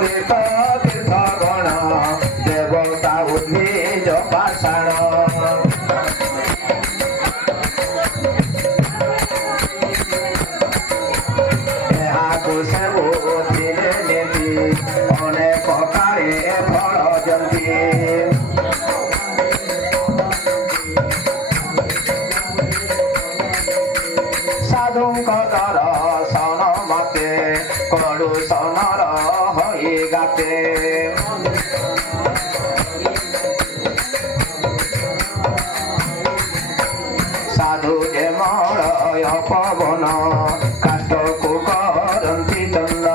পুরিত তীর্থগণ দেবতা উদ্ভিজ পাষাণ ଏହାକୁ ସେବୁଥିଲେ ନେତି ଅନେକ କାଳେ ଫଳ ଜନ୍ତି ସାଧୁଙ୍କ ଦର୍ଶନ ମତେ କଡୁ ସନର ହୋଇ ଗାତେ ସାଧୁ ଯେ ମଳୟ ପବନ କାଷ୍ଟକୁ କରନ୍ତି ଚନ୍ଦନ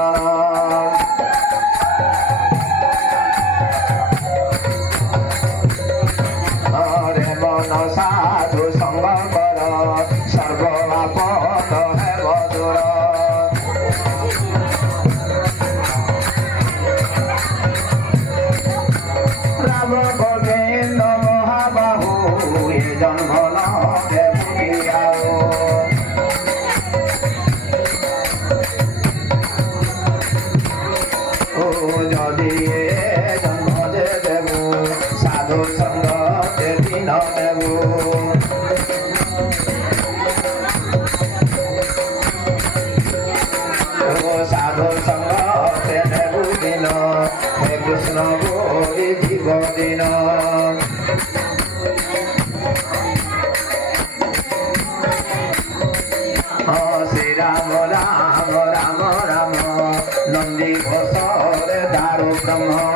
ରେ ମନ ସାଧୁ ସଙ୍ଗ କର ସର୍ବ ଆପଦ ହେବ ଦୂର ରାମ ଗୋବିନ୍ଦ ମହାବାହୁ ଏ ଜନ୍ମ ନବେ ବୁଲିଆଉ ଓ ଯଦି ଏ ଜନ୍ମ ଯେ ଦେବୁ ସାଧୁ ସଙ୍ଗ ତେ ଦିନ ନେବୁ সাধু সঙ্গ নেবু দিন হে কৃষ্ণ বলি জীব দিন শ্রীরাম রাম রাম রাম নন্দী ঘোষরে দারু ব্রহ্ম